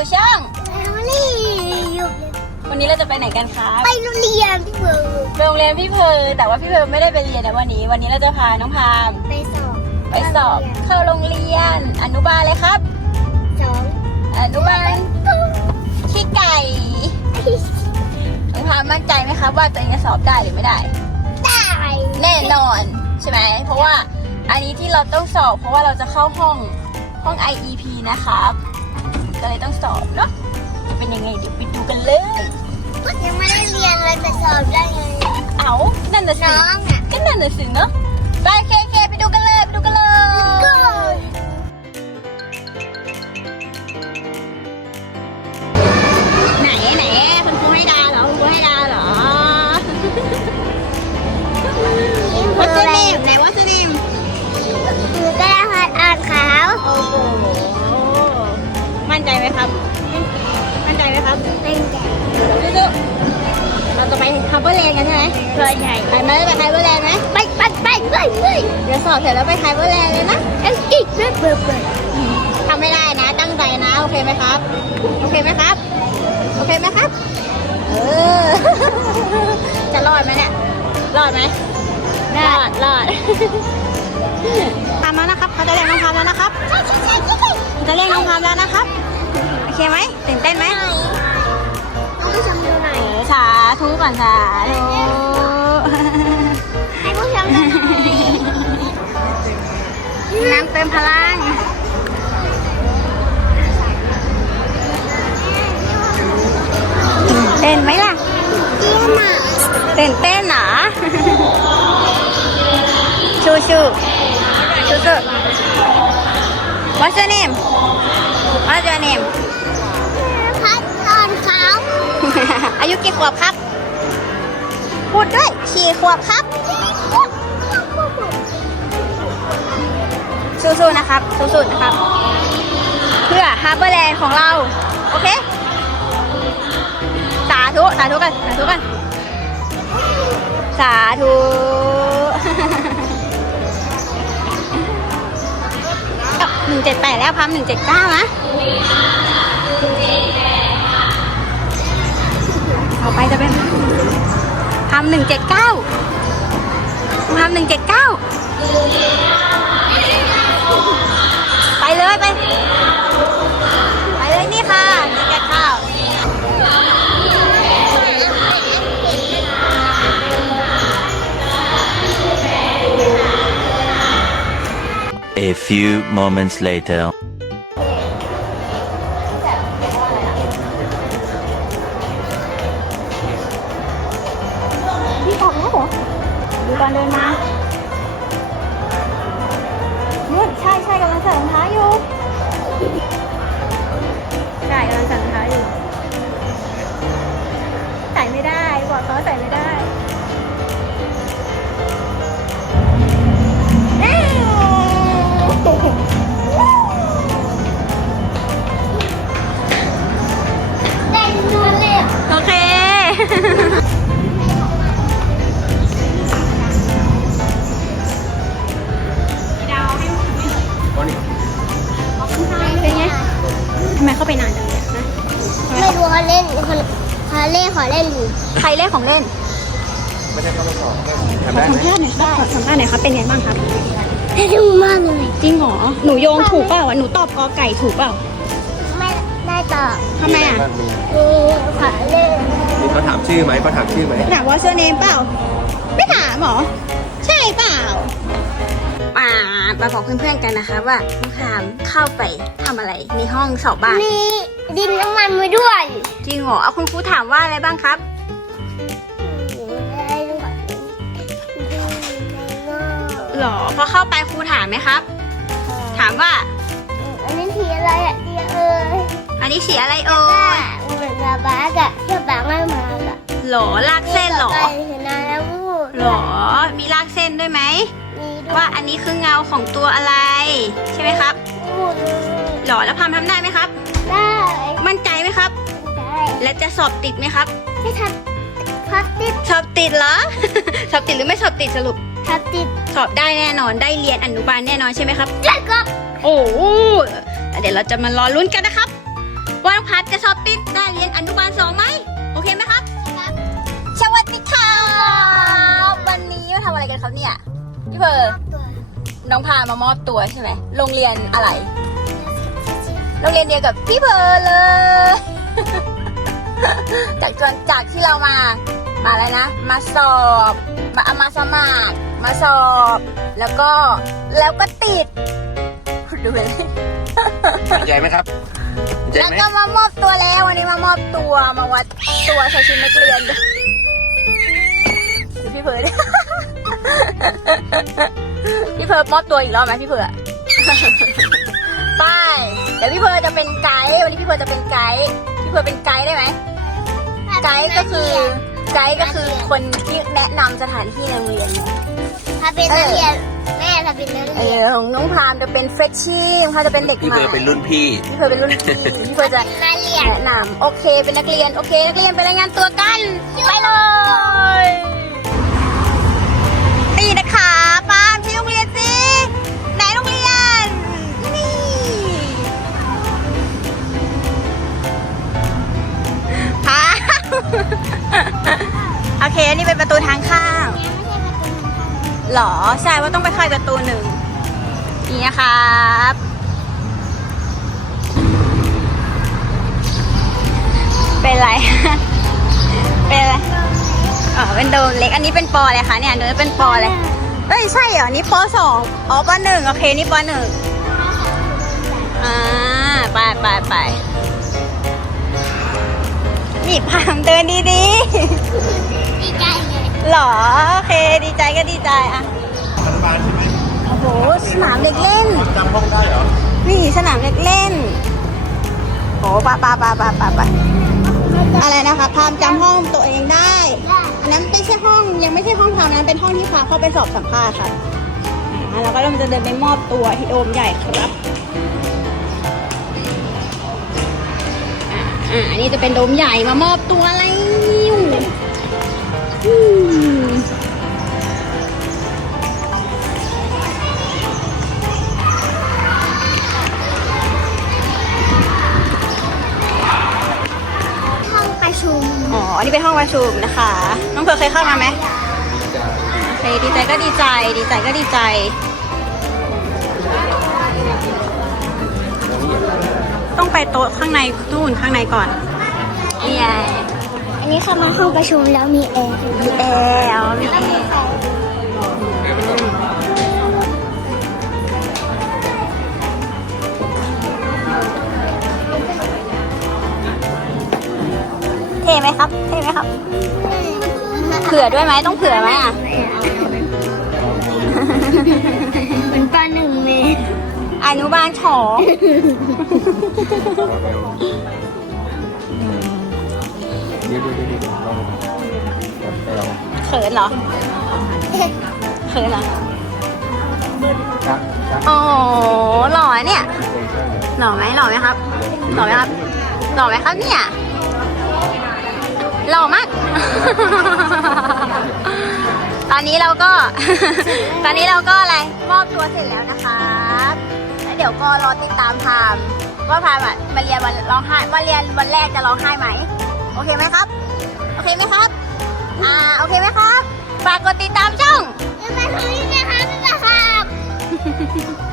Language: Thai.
สู่ช่องแล้วนี่อยู่วันนี้เราจะไปไหนกันครับไปโรงเรียนพี่เบิร์ดไปโรงเรียนพี่เพอแต่ว่าพี่เพอไม่ได้ไปเรียนนะวันนี้ วันนี้เราจะพาน้องพามไปสอบไปสอบเข้าโรงเรียนอนุบาลเลยครับสองอนุบาลขี้ไก่น้องพามมั่นใจไหมครับว่าตัวเองจะสอบได้หรือไม่ได้ได้แน่นอนใช่ไหมเพราะว่าอันนี้ที่เราต้องสอบเพราะว่าเราจะเข้าห้องห้อง IEP นะครับ ก็เลยต้องสอบเนาะจะเป็นยังไงเดี๋ยวไปดูกันเลย ยังไม่ได้เรียนเลยแต่สอบได้ไงเอานั่นน่ะสิน้องอะก็นั่นน่ะสิเนาะไปเคเคไปดูกั เปอร์แลนด์กันใช่ไหมตัวใหญ่ไปไหมไปคัพเปอร์แลนด์ไหมไปไปไปไปไปเดี๋ยวสอบเสร็จแล้วไปคัพเปอร์แลนด์เลยนะเอ้ยอีกเบิร์ดเบิร์ดเบิร์ดทำไม่ได้นะ ตั้งใจนะ โอเคไหมครับ โอเคไหมครับ โอเคไหมครับ เออ จะรอดไหมเนี่ย รอดไหมรอดรอดทำแล้วนะครับเขาจะเรียกน้องพามแล้วนะครับใช่ใช่ใช่ใช่จะเรียกน้องพามแล้วนะครับ โอเคไหมตื่นเต้นไหมเอาผู้ชมดูหน่อย สาธุก่อนสาธุให้ผู้ชมดูหน่อยน้ำเติมพลังเต้นไหมล่ะ เตื่นเต้นหรอชูชูชูชู What's your name What's your name อายุกี่ขวบครับ พูดด้วยขี่ขวบครับ สู้ๆนะครับ สู้ๆนะครับ เพื่อฮาร์เบอร์แลนด์ของเรา โอเค สาธุ สาธุกัน สาธุกัน สาธุหนึ่งเจ็ดแปดแล้วพัมหนึ่งเจ็ดเก้านะ ต่อไปจะเป็นพัมหนึ่งเจ็ดเก้าพัมหนึ่งเจ็ดเก้าไปเลยไป ไปเลยนี่ค่ะหนึ่งเจ็ดเก้า A few moments later. ของเล่น ไม่ได้เข้ามาสอบทำขอได้สัมไหมภาษณ์หน่อยได้ขอสัมภาษณ์หน่อยครับเป็นไงบ้างครับให้ดูมากเลย จริงเหรอ หนูโยงถูกเปล่าอะหนูตอบกอไก่ถูกเปล่า ไม่ได้ต่อทำไมอะมีขอเล่นมีเขาถามชื่อไหมเขาถามชื่อไหมถามว่าเซอร์เนมเปล่า ไม่ถามเหรอ ใช่เปล่ามามาบอกเพื่อนๆกันนะคะว่าน้องคามเข้าไปทำอะไรในห้องสอบบ้านมีดินน้ำมันไว้ด้วย จริงเหรอเอาคุณครูถามว่าอะไรบ้างครับ หรอ พอเข้าไปครูถามไหมครับ ถามว่า อันนี้ทีอะไรอะทีเอ้ยอันนี้สีอะไรเอ่อ่ายเหมือนกับบาสอะที่บาสไม่มาอะหรอลากเส้นหรอไปเห็นนานแล้วพูดหรอ มีลากเส้นด้วยไหมมีด้วยว่าอันนี้คือเงาของตัวอะไร ใช่ไหมครับพูดเลยหรอแล้วพามทำได้ไหมครับ ได้มั่นใจไหมครับ ได้และจะสอบติดไหมครับ ไม่ทำพับติดสอบติดเหรอ สอบติดหรือไม่สอบติดสรุป พับติดสอบได้แน่นอนได้เรียนอนุบาลแน่นอนใช่ไหมครับแล้วก็โอ้โหเดี๋ยวเราจะมารอลุ้นกันนะครับ ว่าน้องพัดจะสอบติดได้เรียนอนุบาลสองไหมโอเคไหมครับสวัสดีครับวันนี้มาทำอะไรกันครับเนี่ยพี่เพอร์น้องพามามอบตัวใช่ไหมโรงเรียนอะไรโรงเรียนเดียวกับพี่เพอร์เลย จากจนจากที่เรามามาอะไรนะ มาสอบ มาเอามาสมัคร มาสอบ แล้วก็แล้วก็ติดดูเลยดีใจไหมครับดีใจแล้วไหมก็มามอบตัวแล้ววันนี้มามอบตัวมาวัดตัวใส่ชุดนักเรียนดูพี่เพิร์ดพี่เพิร์ดมอบตัวอีกรอบไหมพี่เพิร์ดไปเดี๋ยวพี่เพิร์ดจะเป็นไกด์วันนี้พี่เพิร์ดจะเป็นไกด์พี่เพิร์ดเป็นไกด์ได้ไหมไกด์ก็คือ ไกด์ก็คือคนที่แนะนำสถานที่ในโรงเรียนเนี่ย ถ้าเป็นนักเรียนแม่ถ้าเป็นนักเอเรียนอของน้องพามจะเป็นเฟรชชี่น้องพามจะเป็นเด็กพี่ใหเบม่อร์เป็นรุ่นพี่ พี่เพิร์ดเป็นรุ่นพี่พี่เพิร์ดจะนักเรียน แนะนำโอเคเป็นนักเรียนโอเค นักเรียนไปรายงานตัวกัน ไปเลย ใช่ว่าต้องไปเข้าอีกประตูหนึ่งนี่นะครับเป็นไร เป็นอะไรอ๋อเป็นโดมเล็ก อันนี้เป็นปออะไรคะเนี่ยเนื้อเป็นปออะไรเอ้ยใช่เหรอ นี่ปอสองอ๋อปอหนึ่งโอเค นี่ปอหนึ่งอ่า ไปไปไปนี่พามเดินดีดีใจเลยๆหรอ โอเค ดีใจก็ดีใจอะ โหสนามเด็กเล่นจำห้องได้เหรอ นี่สนามเด็กเล่นโหปะปะปะปะปะปะอะไรนะคะพามจำห้องตัวเองได้อันนั้นไม่ใช่ห้องยังไม่ใช่ห้องพามนั้นเป็นห้องที่พาเข้าไปสอบสัมภาษณ์ค่ะแล้วก็เราจะเดินไปมอบตัวที่โดมใหญ่ครับอ่าอ่าอันนี้จะเป็นโดมใหญ่มามอบตัวอะไรอยู่ อ๋ออันนี้เป็นห้องประชุมนะคะ น้องเพร์ลเคยเข้ามาไหมโอเคดีใจก็ดีใจ ดีใจก็ดีใจ ต้องไปโต๊ะข้างในนู่นข้างในก่อนนี่ไงอันนี้เข้ามาห้องประชุมแล้วมีแอร์มีแอร์อ๋อมีแอร์ ท่ไหมครับ เท่ไหมครับ เผื่อด้วยไหมต้องเผื่อไหมอะเหมือนปหนึ่งเลยอนุบาลฉอเดี๋ยวเดี๋ยวเดี๋ยวเดี๋ยวลองไปลองเขินเหรอเขินเหรอครับครับโอ้โหหล่อเนี่ยหล่อไหมหล่อไหมครับหล่อไหมครับหล่อไหมครับเนี่ย หล่อมาก ตอนนี้เราก็ ตอนนี้เราก็อะไรมอบตัวเสร็จแล้วนะครับแล้วเดี๋ยวก็รอติดตามพามว่าพามอะมาเรียนวันร้องไห้มาเรียนวันแรกจะร้องไห้ไหมโอเคไหมครับ โอเคไหมครับ อ่าโอเคไหมครับฝากกดติดตามช่อง บ๊ายบายครับบ๊ายบายครับ